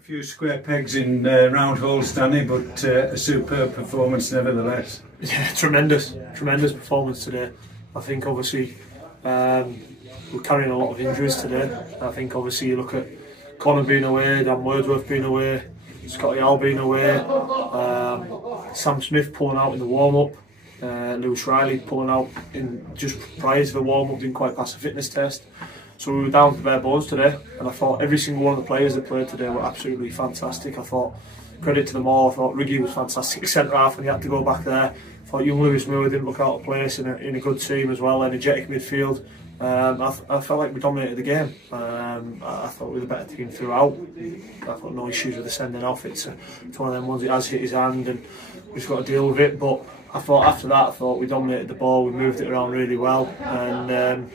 A few square pegs in round holes, Danny, but a superb performance nevertheless. Yeah, tremendous performance today. I think obviously we're carrying a lot of injuries today. I think obviously you look at Connor being away, Dan Wordsworth being away, Scotty Al being away, Sam Smith pulling out in the warm-up, Lewis Riley pulling out in just prior to the warm-up, didn't quite pass the fitness test. So we were down to bare bones today, and I thought every single one of the players that played today were absolutely fantastic. I thought, credit to them all, I thought Riggy was fantastic centre half when he had to go back there. I thought young Lewis Moore didn't look out of place in a good team as well, energetic midfield. I felt like we dominated the game. I thought we were the better team throughout. I've got no issues with the sending off. It's one of them ones that has hit his hand and we've got to deal with it. But I thought after that, we dominated the ball, we moved it around really well and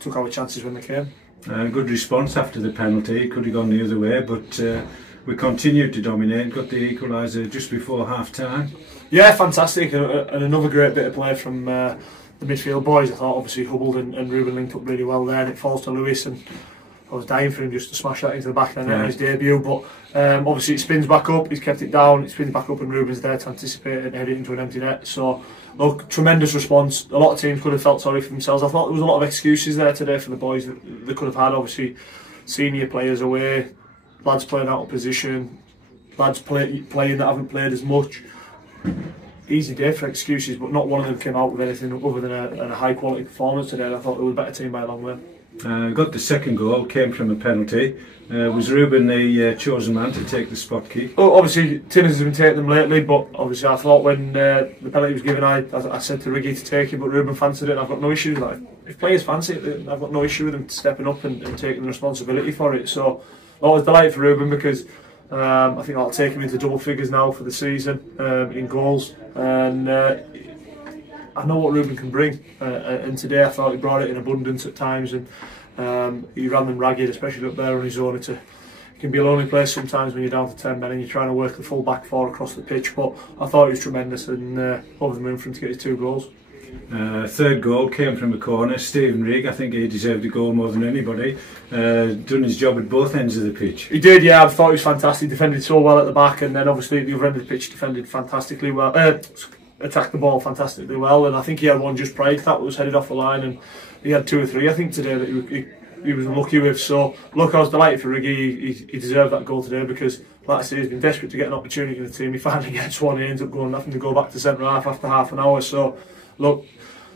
took our chances when they came. Good response after the penalty. It could have gone the other way, but we continued to dominate, got the equaliser just before half time. Yeah, fantastic, and another great bit of play from the midfield boys. I thought obviously Hubble and Ruben linked up really well there, and it falls to Lewis, and I was dying for him just to smash that into the back of the net on his debut, but obviously it spins back up, he's kept it down, it spins back up and Ruben's there to anticipate it and head it into an empty net. So look, tremendous response. A lot of teams could have felt sorry for themselves. I thought there was a lot of excuses there today for the boys that they could have had. Obviously senior players away, lads playing out of position, lads playing that haven't played as much. Easy day for excuses, but not one of them came out with anything other than a high quality performance today. I thought they were a better team by a long way. Got the second goal, came from a penalty. Was Ruben the chosen man to take the spot kick? Oh, obviously Timmins has been taking them lately, but obviously I thought when the penalty was given, I said to Riggy to take it, but Ruben fancied it and I've got no issue with that. If players fancy it, I've got no issue with them stepping up and taking the responsibility for it. So I was delighted for Ruben because I think I'll take him into double figures now for the season in goals, and I know what Ruben can bring, and today I thought he brought it in abundance at times, and he ran them ragged, especially up there on his own. It can be a lonely place sometimes when you're down to 10 men and you're trying to work the full back four across the pitch, but I thought he was tremendous and over the moon for him to get his 2 goals. Third goal came from a corner. Stephen Rigg, I think he deserved a goal more than anybody. Done his job at both ends of the pitch. He did, yeah. I thought he was fantastic. Defended so well at the back, and then obviously at the other end of the pitch defended fantastically well. Attacked the ball fantastically well, and I think he had one just prior to that was headed off the line, and he had 2 or 3 I think today that he was unlucky with. So look, I was delighted for Riggy. He deserved that goal today because, like I say, he's been desperate to get an opportunity in the team. He finally gets one. He ends up having to go back to centre half after half an hour. So look,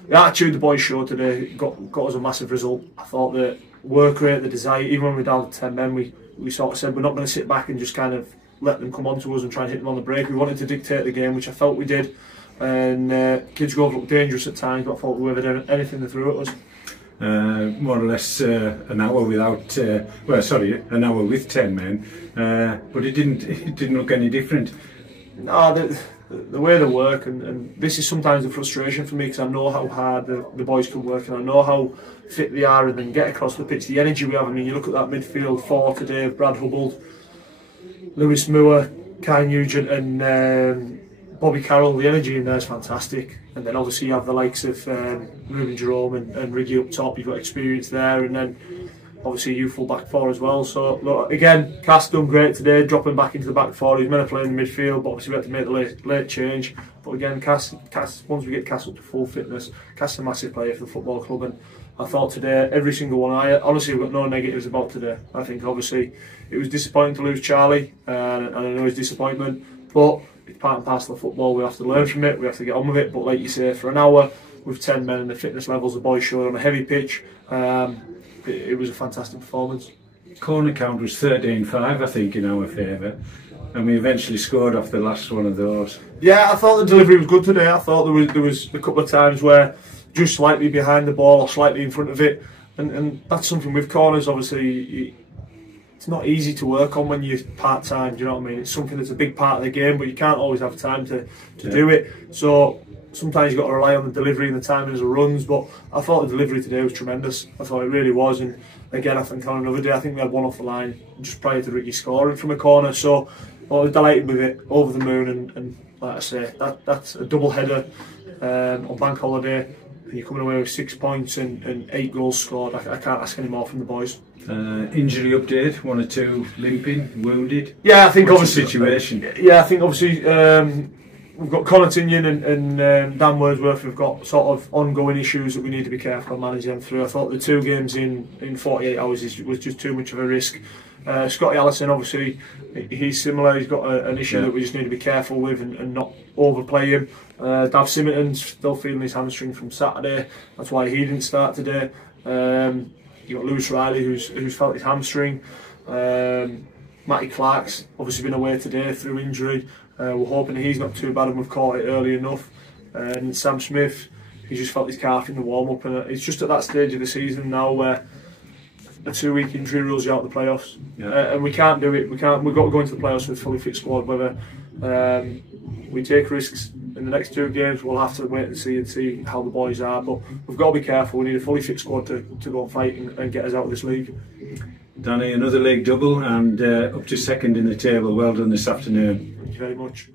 the attitude the boys showed today got us a massive result. I thought the work rate, the desire, even when we're down to 10 men, we sort of said we're not going to sit back and just kind of let them come on to us and try and hit them on the break. We wanted to dictate the game, which I felt we did. And Kidsgrove looked dangerous at times, but I thought we were doing anything they threw at us. More or less an hour without, an hour with 10 men, but it didn't look any different. No, the way they work, and this is sometimes a frustration for me because I know how hard the boys can work and I know how fit they are and then get across the pitch, the energy we have. I mean, you look at that midfield 4 today, Brad Hubble, Lewis Moore, Kai Nugent and Bobby Carroll. The energy in there is fantastic, and then obviously you have the likes of Ruben Jerome and Riggy up top. You've got experience there, and then obviously a youthful back four as well. So look, again, Cass done great today, dropping back into the back four. He's meant to play in the midfield, but obviously we had to make the late change. But again, Cass, once we get Cass up to full fitness, Cass is a massive player for the football club, and I thought today every single one. I honestly have got no negatives about today. I think obviously it was disappointing to lose Charlie, and I know his disappointment, but it's part and parcel of football. We have to learn from it, we have to get on with it. But like you say, for an hour with 10 men and the fitness levels the boys showed on a heavy pitch, it was a fantastic performance. Corner count was 13-5 I think in our favour, and we eventually scored off the last one of those. Yeah, I thought the delivery was good today. I thought there was a couple of times where just slightly behind the ball or slightly in front of it, and that's something with corners. Obviously it's not easy to work on when you're part-time, do you know what I mean? It's something that's a big part of the game, but you can't always have time to do it. So sometimes you've got to rely on the delivery and the timing as it runs, but I thought the delivery today was tremendous. I thought it really was, and again, I think on another day, I think we had one off the line just prior to Ricky scoring from a corner. So I was delighted with it, over the moon, and like I say, that's a double header on bank holiday. and you're coming away with 6 points and 8 goals scored. I can't ask any more from the boys. Injury update: 1 or 2 limping, wounded. Yeah, I think What's obviously the situation. Yeah, I think obviously we've got Connor Tinnion and Dan Wordsworth. We've got sort of ongoing issues that we need to be careful of managing them through. I thought the 2 games in 48 hours was just too much of a risk. Scotty Allison, obviously, he's similar. He's got an issue that we just need to be careful with and not overplay him. Dav Simmerton's still feeling his hamstring from Saturday. That's why he didn't start today. You got Lewis Riley, who's felt his hamstring. Matty Clark's obviously been away today through injury. We're hoping he's not too bad and we've caught it early enough. And Sam Smith, he's just felt his calf in the warm-up, and it's just at that stage of the season now where a 2-week injury rules you out of the playoffs, and we can't do it. We've got to go into the playoffs with a fully fit squad. Whether we take risks in the next 2 games, we'll have to wait and see how the boys are. But we've got to be careful. We need a fully fit squad to go and fight and get us out of this league. Danny, another league double and up to 2nd in the table. Well done this afternoon. Thank you very much.